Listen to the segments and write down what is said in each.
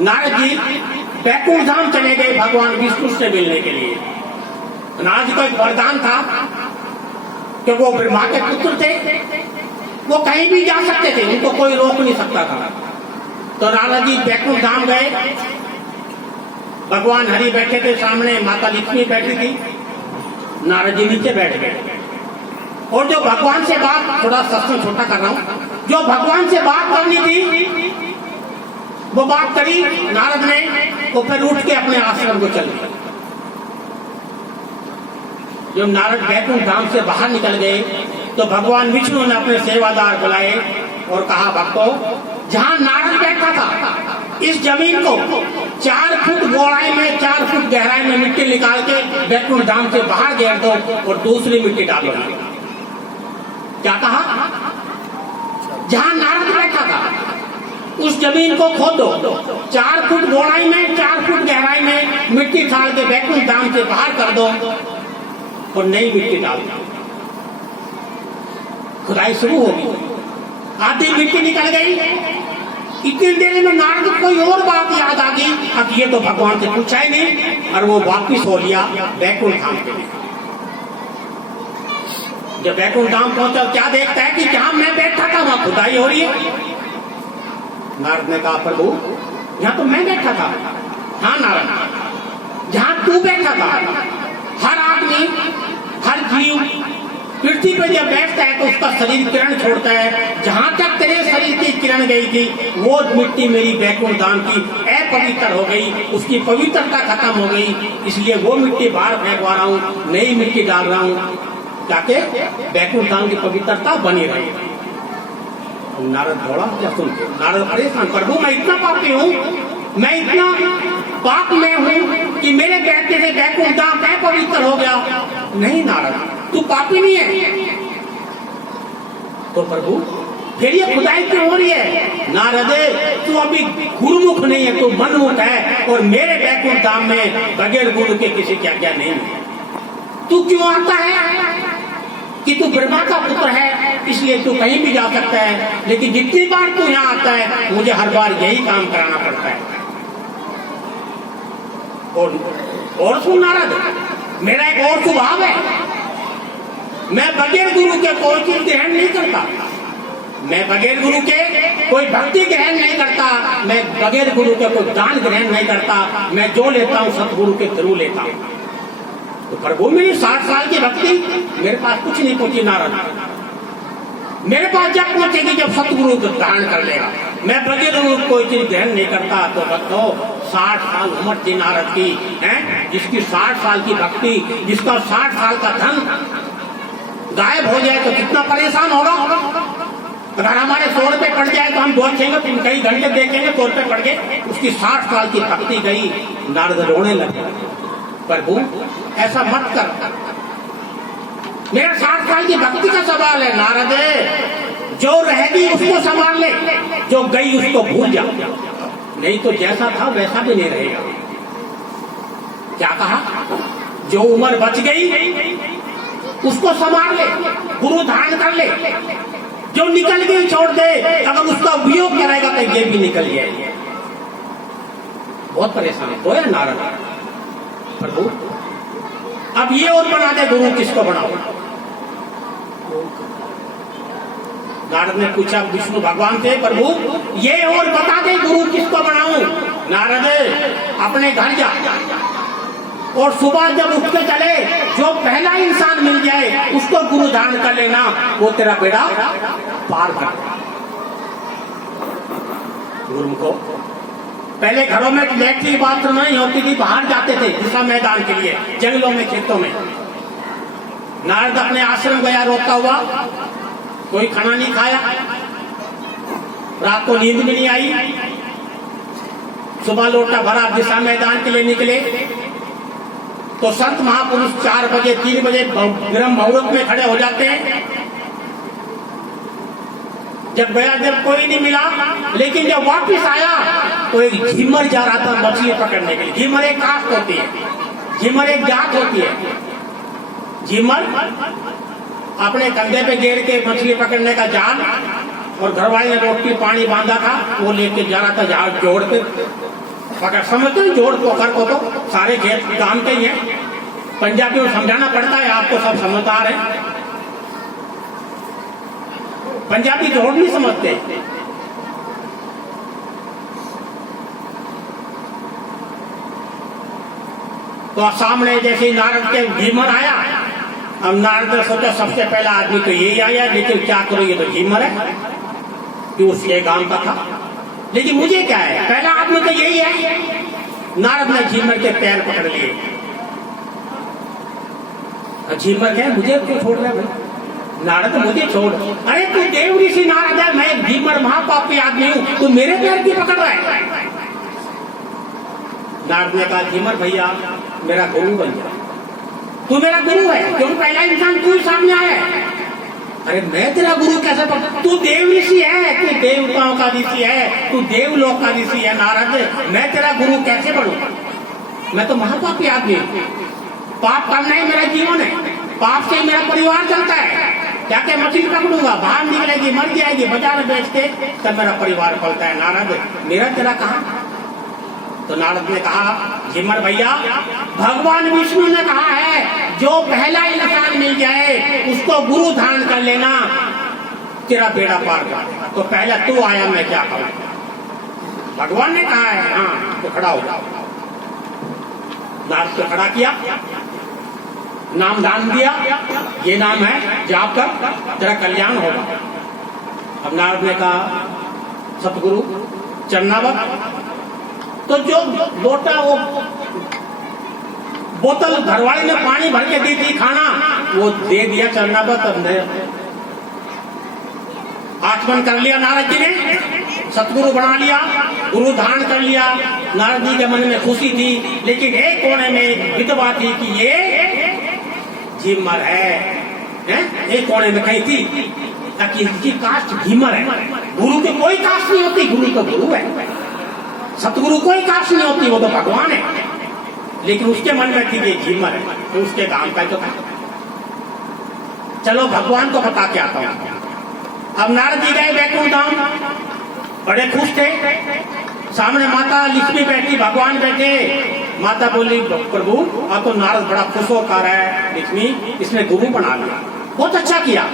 नारद जी बैकुंठ धाम चले गए भगवान विष्णु से मिलने के लिए। नारद जी को एक वरदान था कि वो ब्रह्मा के पुत्र थे, वो कहीं भी जा सकते थे, उनको कोई रोक नहीं सकता था। तो नारद जी बैकुंठ धाम गए, भगवान हरि बैठे थे सामने, माता लक्ष्मी बैठी थी, नारद जी नीचे बैठ गए। और जो भगवान से बात, थोड़ा सत्संग छोटा कर रहा हूं, जो भगवान से बात करनी थी वो बात करी नारद ने, तो फिर उठ के अपने आश्रम को चल गए। जब नारद बैकुंठ धाम से बाहर निकल गए तो भगवान विष्णु ने अपने सेवादार बुलाए और कहा, भक्तों, जहां नारद बैठा था इस जमीन को 4 फुट गहराई में 4 फुट गहराई में मिट्टी निकाल के बैकुंठ धाम से बाहर घेर दो और दूसरी मिट्टी डालो। क्या कहा? जहां नारद बैठा था उस जमीन को खोदो, 4 फुट गहराई में 4 फुट गहराई में मिट्टी डाल के बैकुंठ धाम से बाहर कर दो और नई मिट्टी डाल दो। खुदाई शुरू होगी, आधी मिट्टी निकल गई। इतनी देर में नारद को कोई और बात याद आ गई, अब ये तो भगवान से पूछा ही नहीं, और वो वापिस हो लिया बैकुंठ धाम के लिए। जब बैकुंठ धाम पहुंचा, क्या देखता है कि जहां मैं बैठा था वहां खुदाई हो रही है। नारद ने कहा, प्रभु, यहाँ तो मैं बैठा था। हाँ नारद, जहां तू बैठा था, हर आदमी, हर जीव पृथ्वी पर जब बैठता है तो उसका शरीर किरण छोड़ता है। जहां तक तेरे शरीर की किरण गई थी वो मिट्टी मेरी बैकुंठ धाम की अपवित्र हो गई, उसकी पवित्रता खत्म हो गई, इसलिए वो मिट्टी बाहर फेंकवा रहा हूँ, नई मिट्टी डाल रहा हूँ ताकि बैकुंठ धाम की पवित्रता बनी रहे। नारद दौड़ा, क्या सुनते? नारद परेशान, प्रभु मैं इतना पापी हूँ, मैं इतना पाप में हूँ कि मेरे बैठने से बैकुंठ धाम पवित्र हो गया। नहीं नारद, तू पापी नहीं है। तो प्रभु फिर ये खुदाई क्यों हो रही है? नारद, तू अभी गुरुमुख नहीं है, तू मनमुख है, और मेरे बैकुंठ धाम में बगैर गुरु के किसी की आज्ञा नहीं है। तू क्यों आता है कि तू ब्रह्मा का पुत्र है, इसलिए तू कहीं भी जा सकता है, लेकिन जितनी बार तू यहाँ आता है मुझे हर बार यही काम कराना पड़ता है। और सुन नारद, मेरा एक और स्वभाव है, मैं बगैर गुरु के कोई चीज ग्रहण नहीं करता, मैं बगैर गुरु के कोई भक्ति ग्रहण नहीं करता, मैं बगैर गुरु के कोई दान ग्रहण नहीं करता, मैं जो लेता हूँ सतगुरु के थ्रू लेता हूँ। तो प्रभु मेरी 60 साल की भक्ति मेरे पास कुछ नहीं पहुंची नारद, मेरे पास जब पहुंचेगी जब सतगुरु धारण कर लेगा। मैं बगैर गुरु कोई चीज ग्रहण नहीं करता। तो बताओ 60 साल उम्र थी नारद की, है, जिसकी 60 साल की भक्ति, जिसका 60 साल का धन गायब हो जाए तो कितना परेशान होगा। अगर हमारे 100 रुपए पड़ जाए तो हम देखेंगे, तुम कई घंटे देखेंगे 100 रुपए पड़ गए, उसकी 60 साल की भक्ति गई। नारद रोने लगे, प्रभु ऐसा मत कर, मेरा 60 साल की भक्ति का सवाल है। नारद, जो रहेगी उसको संभाल ले, जो गई उसको भूल जा, नहीं तो जैसा था वैसा भी नहीं रहेगा। क्या कहा? जो उम्र बच गई उसको संभाल ले, गुरु धारण कर ले, जो निकल गई छोड़ दे, अगर उसका उपयोग करेगा तो ये भी निकल जाएगी। बहुत परेशान हो है नारद। प्रभु अब ये और बना दे, गुरु किसको बनाओ? नारद ने पूछा विष्णु भगवान से, प्रभु ये और बता दे गुरु किसको बनाऊं? नारद, अपने घर जा और सुबह जब उठ के चले, जो पहला इंसान मिल जाए उसको गुरु धारण कर लेना, वो तेरा बेड़ा पार कर। गुरु को पहले घरों में लैट्रिन बाथरूम नहीं होती थी, बाहर जाते थे दिशा मैदान के लिए, जंगलों में, खेतों में। नारद अपने आश्रम गया रोता हुआ, कोई खाना नहीं खाया, रात को नींद भी नहीं आई। सुबह लोटा भरा दिशा मैदान के लिए निकले तो संत महापुरुष 4 बजे 3 बजे ब्रह्म मुहूर्त में खड़े हो जाते हैं। जब गया, जब कोई नहीं मिला, लेकिन जब वापस आया तो एक झिमर जा रहा था मछली पकड़ने के लिए। झिमर एक कास्ट होती है, झिमर एक जात होती है। झिमर अपने कंधे पे घेर के मछली पकड़ने का जाल, और घरवाले ने रोटी पानी बांधा था, वो लेके जा रहा था जहाज जोड़ के अगर समझते हो जोड़ पोखर को तो सारे खेत काम के ही हैं। पंजाबी में समझाना पड़ता है, आपको सब समझदार है। पंजाबी जोड़ नहीं समझते। तो सामने जैसे नारद के झीमर आया, अब नारद ने सोचा सबसे पहला आदमी तो यही आया, लेकिन क्या करो ये तो झीमर है कि उसके गांव का था, लेकिन मुझे क्या है, पहला आदमी तो यही है। नारद ने झीमर के पैर पकड़ लिए। झीमर क्या मुझे क्यों छोड़ रहा है भाई? नारद मुझे छोड़। अरे तू देव ऋषि नारद है, मैं झीमर महापापी आदमी हूं, तू मेरे पैर क्यों पकड़ रहा है? नारद ने कहा झीमर भैया मेरा गुरु बन जा, तू मेरा गुरु है, क्योंकि पहला इंसान तू ही सामने आया है। अरे मैं तेरा गुरु कैसे बन? तू देव ऋषि है, तू देवताओं का ऋषि है, तू देवलोक का ऋषि है नारद, मैं तेरा गुरु कैसे बनूं? मैं तो महापापी आदमी हूं, पाप करना ही मेरा जीवन है, पाप से मेरा परिवार चलता है। जाके मछली पकड़ूंगा, बाहर निकलेगी, मर जाएगी, बाजार बेच के तब मेरा परिवार पलता है। नारद मेरा तेरा कहाँ? तो नारद ने कहा झीमर भैया भगवान विष्णु ने कहा है जो पहला इंसान मिल जाए उसको गुरु धारण कर लेना, तेरा बेड़ा पार कर। तो पहला तू आया, मैं क्या करूं? भगवान ने कहा है हाँ, तो खड़ा हो जाओ। नारद को खड़ा किया, नाम दान दिया, ये नाम है जाप कर, तेरा कल्याण होगा। अब नारद ने कहा सतगुरु चरणावत, तो जो लोटा वो बोतल घरवाले ने पानी भर के दी थी खाना, वो दे दिया चरणावत। आचमन कर लिया नारद जी ने, सतगुरु बना लिया, गुरु धारण कर लिया। नारद जी के मन में खुशी थी, लेकिन एक कोने में विधवा थी कि ये झीमर है। एक कोने में कही थी कि इसकी कास्ट झीमर है। गुरु की कोई कास्ट नहीं होती, गुरु तो गुरु है, सतगुरु कोई कास्ट नहीं होती, वो तो भगवान है। लेकिन उसके मन में थी कि झीमर है, तो उसके काम का तो था। चलो भगवान को बता के आता हूं। अब नारद जी गए बैकुंठ धाम, बड़े खुश थे। सामने माता लक्ष्मी बैठी, भगवान बैठे। माता बोली प्रभु अब तो नारद बड़ा खुश होकर है, लक्ष्मी इसने गुरु बना लिया, बहुत अच्छा किया,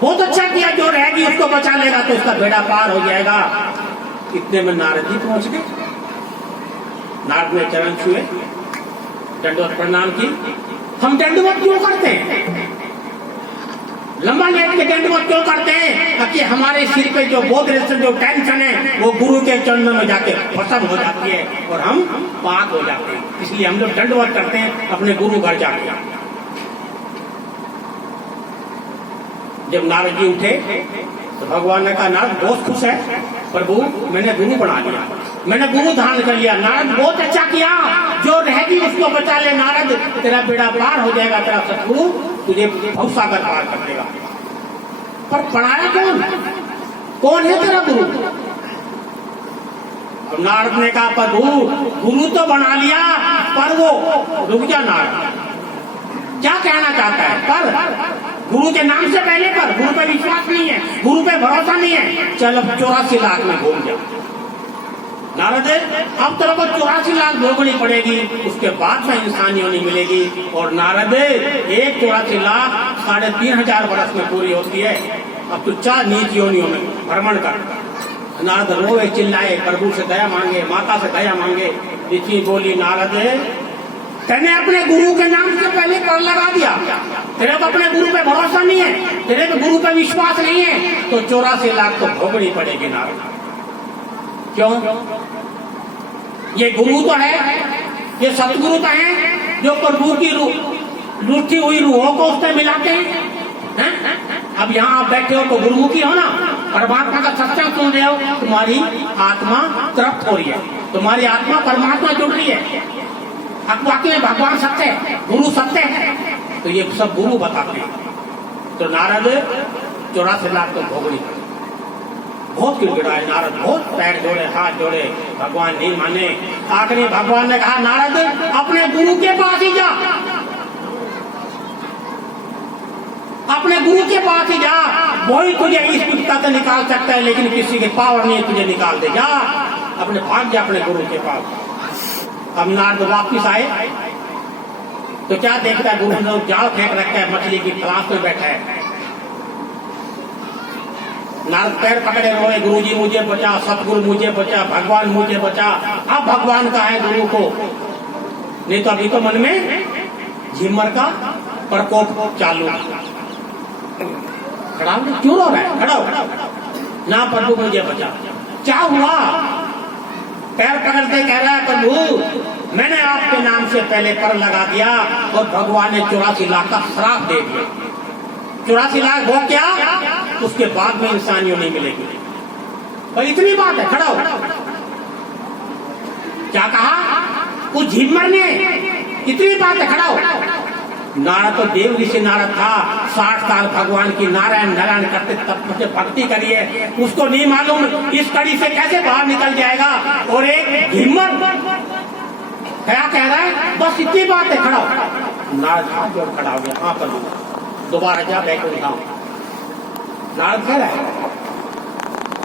बहुत अच्छा किया, जो रहेगी उसको बचा लेगा तो उसका बेड़ा पार हो जाएगा। इतने में नारद जी पहुंच गए। नारद ने चरण छुए, दंडवत प्रणाम की। हम दंडवत क्यों करते हैं? लंबा लेट के दंडवत क्यों करते हैं? ताकि हमारे सिर पे जो बोझ जो टेंशन है वो गुरु के चरणों में जाके खत्म हो जाती है और हम पाक हो जाते हैं। इसलिए हम लोग दंडवत करते हैं अपने गुरु घर जाके। जब नारद जी उठे तो भगवान ने कहा नारद बहुत खुश है प्रभु, मैंने गुरु बना लिया, मैंने गुरु धारण कर लिया। नारद बहुत अच्छा किया, जो रहेगी उसको बचा ले नारद, तेरा बेड़ा पार हो जाएगा, तेरा सतगुरु तुझे भवसागर पार कर देगा। पर पढ़ाया कौन? कौन है तेरा गुरु? अब नारद ने कहा प्रभु गुरु तो बना लिया, पर वो रुक जा नारद, क्या कहना चाहता है? पर गुरु के नाम से पहले पर गुरु पे विश्वास नहीं है, गुरु पे भरोसा नहीं है, चल अब 84 लाख में घूम जा। नारद अब तेरे को 84 लाख भोगनी पड़ेगी, उसके बाद में इंसानी होनी मिलेगी। और नारद एक 84 लाख 3500 वर्ष में पूरी होती है। अब तू 4 नीच योनियों में भ्रमण कर। नारद रोए चिल्लाए, प्रभु से दया मांगे, माता से दया मांगे। ऋषि बोली नारद तेने अपने गुरु के नाम से पहले कर लगा दिया, तेरे को अपने गुरु पे भरोसा नहीं है, तेरे को गुरु पे विश्वास नहीं है, तो 84 लाख तो भोगनी पड़ेगी नारद। क्यों? ये गुरु तो है, ये सतगुरु तो है जो प्रभु की रूठी हुई रूहों को उससे मिलाते हैं। अब यहाँ आप बैठे हो तो गुरुमुखी हो ना, परमात्मा का सत्संग सुन रहे हो, तुम्हारी आत्मा तृप्त हो रही है, तुम्हारी आत्मा परमात्मा जुड़ रही है। अब वाकई में भगवान सत्य है, गुरु सत्य है, तो ये सब गुरु बताते हैं। तो नारद 84 लाख तो भोगनी पड़ी। बहुत गिड़गिड़ाए नारद, बहुत पैर जोड़े, हाथ जोड़े, भगवान नहीं माने। आखिरी भगवान ने कहा नारद अपने गुरु के पास ही जा, अपने गुरु के पास ही जा, वही तुझे इस विपदा से निकाल सकता है, लेकिन किसी के पावर नहीं तुझे निकाल दे। जा आपने भाग गया अपने गुरु के पास। अब नारद वापिस आए तो क्या देखता है, गुरु ने जाल फेंक रखा है, मछली की तलाश में बैठा है। नारद पैर पकड़े रोए, गुरु जी मुझे बचा, सतगुरु मुझे बचा, भगवान मुझे बचा। अब भगवान का है गुरु को, नहीं तो अभी तो मन में झिमर का प्रकोप चालू। खड़ा क्यों रो रहा है, खड़ा हो ना, प्रभु मुझे बचा। क्या हुआ? पैर पकड़ते कह रहा है, प्रभु मैंने आपके नाम से पहले पर लगा दिया और भगवान ने 84 लाख का श्राप दे दिया। 84 लाख हो क्या, उसके बाद में इंसानियों नहीं मिलेगी। और इतनी बात है, खड़ा हो। क्या कहा उस झिमर ने? इतनी बात है, खड़ा हो। नारद तो देव ऋषि नारद था, 60 साल भगवान की नारायण नारायण करते तब मुझे भक्ति करिए, उसको नहीं मालूम इस कड़ी से कैसे बाहर निकल जाएगा। और एक हिम्मत क्या कह रहा है, बस इतनी बात है, खड़ा हो। नारद हाथ जोड़ खड़ा हो गया, हाँ पर दोबारा जा बैठो धाम। नारद कह रहा है,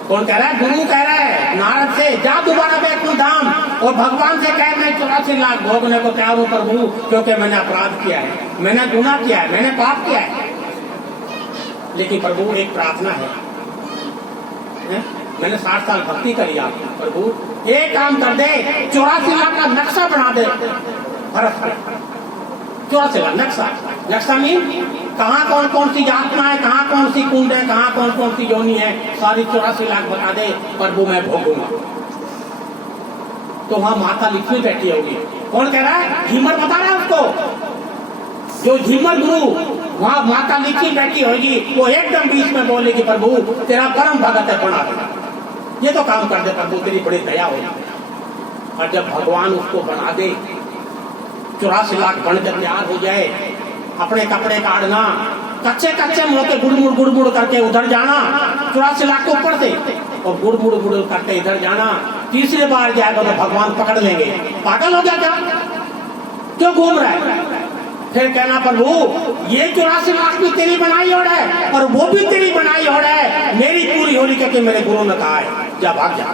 कौन कह रहा है? गुरु कह रहा है नारद से, जा दोबारा बैठो धाम और भगवान से कह मैं 84 लाख भोगने को तैयार हूं प्रभु, क्योंकि मैंने अपराध किया है, मैंने गुनाह किया है, मैंने पाप किया है। लेकिन प्रभु एक प्रार्थना है, मैंने 60 साल भक्ति करी आपको, प्रभु एक काम कर दे, 84 लाख का नक्शा बना दे। 84 लाख नक्शा, नक्शा मीन कहाँ कौन कौन सी आत्मा है, कहाँ कौन सी कुंड है, कहाँ कौन कौन सी योनि है, सारी 84 लाख बता दे, प्रभु मैं भोगूंगा। तो वहां माता लिखी बैठी होगी। कौन कह रहा है? झिमर बता रहा है उसको। जो झिमर गुरु, वहां माता लिखी बैठी होगी, वो एकदम बीच में बोलेगी, प्रभु तेरा परम भगत है, बना दे, ये तो काम कर दे प्रभु, तेरी बड़ी दया होगी। और जब भगवान उसको बना दे, 84 लाख बनकर तैयार हो जाए, अपने कपड़े काटना, कच्चे कच्चे मोटे गुड़मुड़ करके उधर जाना, 84 लाख को ऊपर से, और गुड़मुड़ करके इधर जाना। तीसरी बार जाएगा तो भगवान पकड़ लेंगे, पागल हो गया क्या, क्यों घूम रहा है? फिर कहना प्रभु ये 84 लाख भी तेरी बनाई और है, और वो भी तेरी बनाई और है, मेरी पूरी होनी, क्योंकि मेरे गुरु ने कहा है, जा भाग जा।